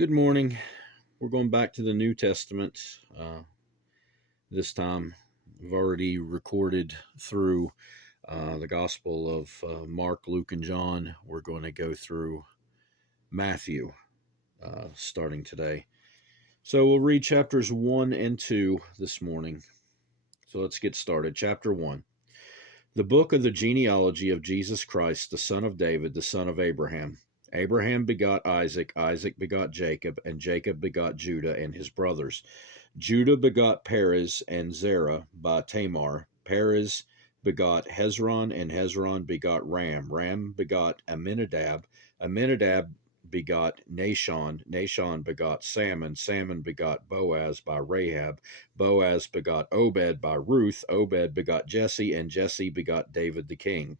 Good morning. We're going back to the New Testament. This time, we've already recorded through the Gospel of Mark, Luke, and John. We're going to go through Matthew starting today. So we'll read chapters 1 and 2 this morning. So let's get started. Chapter 1. The book of the genealogy of Jesus Christ, the son of David, the son of Abraham. Abraham begot Isaac, Isaac begot Jacob, and Jacob begot Judah and his brothers. Judah begot Perez and Zerah by Tamar. Perez begot Hezron, and Hezron begot Ram. Ram begot Amminadab. Amminadab begot Nahshon. Nahshon begot Salmon. Salmon begot Boaz by Rahab. Boaz begot Obed by Ruth. Obed begot Jesse, and Jesse begot David the king.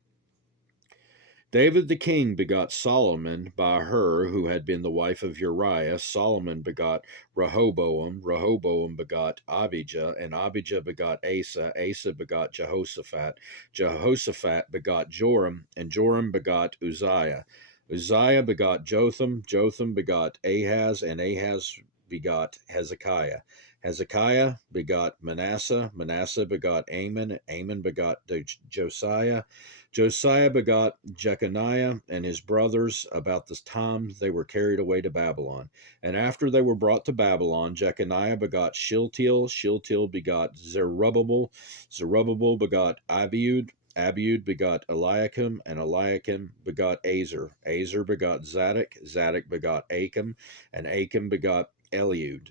David the king begot Solomon by her who had been the wife of Uriah. Solomon begot Rehoboam. Rehoboam begot Abijah, and Abijah begot Asa. Asa begot Jehoshaphat. Jehoshaphat begot Joram, and Joram begot Uzziah. Uzziah begot Jotham. Jotham begot Ahaz, and Ahaz begot Hezekiah. Hezekiah begot Manasseh. Manasseh begot Amon. Amon begot Josiah. Josiah begot Jeconiah and his brothers about the time they were carried away to Babylon. And after they were brought to Babylon, Jeconiah begot Shealtiel. Shealtiel begot Zerubbabel. Zerubbabel begot Abiud. Abiud begot Eliakim, and Eliakim begot Azer. Azer begot Zadok. Zadok begot Achim, and Achim begot Eliud.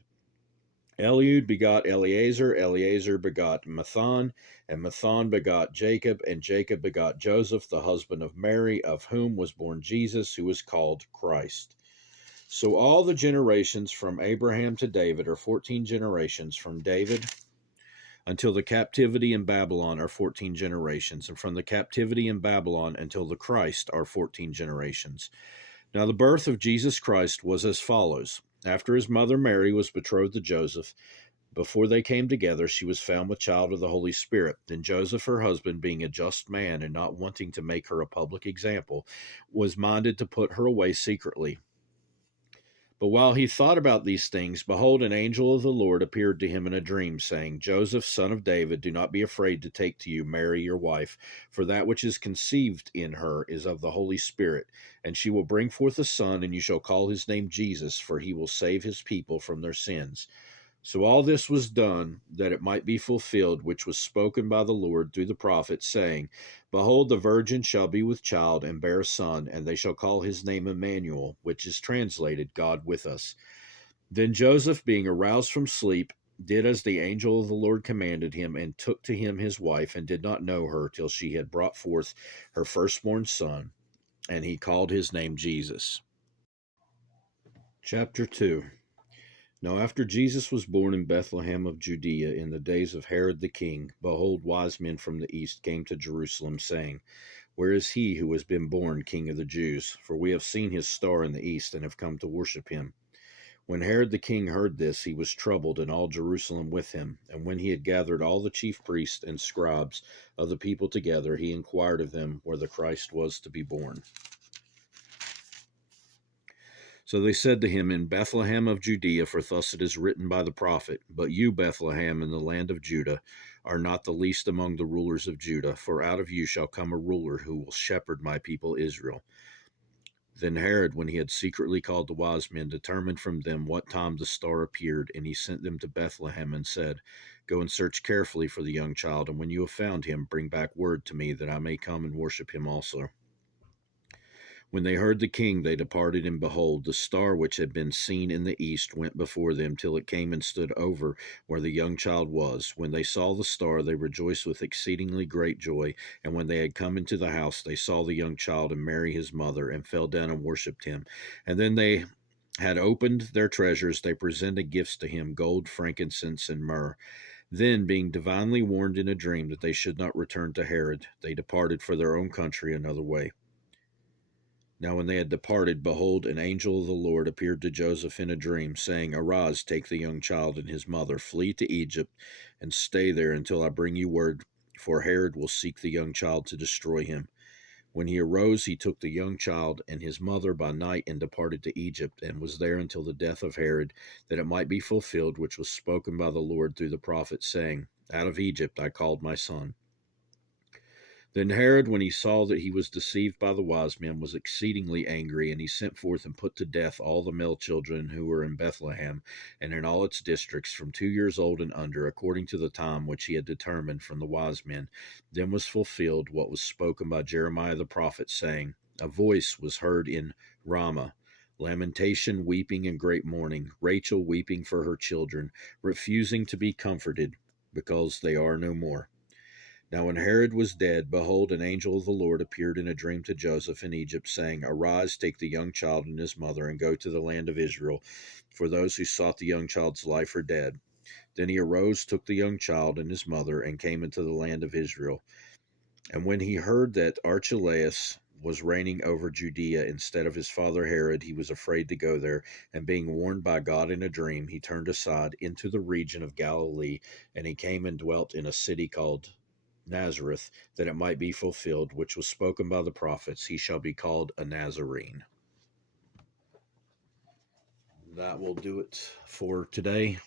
Eliud begot Eleazar. Eleazar begot Matthan, and Matthan begot Jacob, and Jacob begot Joseph, the husband of Mary, of whom was born Jesus, who is called Christ. So all the generations from Abraham to David are 14 generations. From David until the captivity in Babylon are 14 generations, and from the captivity in Babylon until the Christ are 14 generations. Now the birth of Jesus Christ was as follows. After his mother Mary was betrothed to Joseph, before they came together, she was found with child of the Holy Spirit. Then Joseph, her husband, being a just man and not wanting to make her a public example, was minded to put her away secretly. But while he thought about these things, behold, an angel of the Lord appeared to him in a dream, saying, Joseph, son of David, do not be afraid to take to you Mary your wife, for that which is conceived in her is of the Holy Spirit. And she will bring forth a son, and you shall call his name Jesus, for he will save his people from their sins. So all this was done, that it might be fulfilled, which was spoken by the Lord through the prophet, saying, Behold, the virgin shall be with child, and bear a son, and they shall call his name Emmanuel, which is translated, God with us. Then Joseph, being aroused from sleep, did as the angel of the Lord commanded him, and took to him his wife, and did not know her till she had brought forth her firstborn son, and he called his name Jesus. Chapter 2. Now after Jesus was born in Bethlehem of Judea in the days of Herod the king, behold, wise men from the east came to Jerusalem, saying, Where is he who has been born King of the Jews? For we have seen his star in the east, and have come to worship him. When Herod the king heard this, he was troubled, and all Jerusalem with him. And when he had gathered all the chief priests and scribes of the people together, he inquired of them where the Christ was to be born. So they said to him, In Bethlehem of Judea, for thus it is written by the prophet, But you, Bethlehem, in the land of Judah, are not the least among the rulers of Judah, for out of you shall come a ruler who will shepherd my people Israel. Then Herod, when he had secretly called the wise men, determined from them what time the star appeared, and he sent them to Bethlehem, and said, Go and search carefully for the young child, and when you have found him, bring back word to me, that I may come and worship him also. When they heard the king, they departed, and behold, the star which had been seen in the east went before them, till it came and stood over where the young child was. When they saw the star, they rejoiced with exceedingly great joy. And when they had come into the house, they saw the young child and Mary his mother, and fell down and worshipped him. And then they had opened their treasures, they presented gifts to him, gold, frankincense, and myrrh. Then, being divinely warned in a dream that they should not return to Herod, they departed for their own country another way. Now when they had departed, behold, an angel of the Lord appeared to Joseph in a dream, saying, Arise, take the young child and his mother, flee to Egypt, and stay there until I bring you word, for Herod will seek the young child to destroy him. When he arose, he took the young child and his mother by night and departed to Egypt, and was there until the death of Herod, that it might be fulfilled which was spoken by the Lord through the prophet, saying, Out of Egypt I called my son. Then Herod, when he saw that he was deceived by the wise men, was exceedingly angry, and he sent forth and put to death all the male children who were in Bethlehem and in all its districts, from 2 years old and under, according to the time which he had determined from the wise men. Then was fulfilled what was spoken by Jeremiah the prophet, saying, A voice was heard in Ramah, lamentation, weeping, and great mourning, Rachel weeping for her children, refusing to be comforted, because they are no more. Now when Herod was dead, behold, an angel of the Lord appeared in a dream to Joseph in Egypt, saying, Arise, take the young child and his mother, and go to the land of Israel, for those who sought the young child's life are dead. Then he arose, took the young child and his mother, and came into the land of Israel. And when he heard that Archelaus was reigning over Judea instead of his father Herod, he was afraid to go there, and being warned by God in a dream, he turned aside into the region of Galilee, and he came and dwelt in a city called Nazareth, that it might be fulfilled, which was spoken by the prophets, he shall be called a Nazarene. That will do it for today.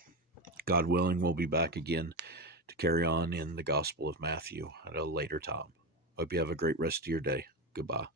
God willing, we'll be back again to carry on in the Gospel of Matthew at a later time. Hope you have a great rest of your day. Goodbye.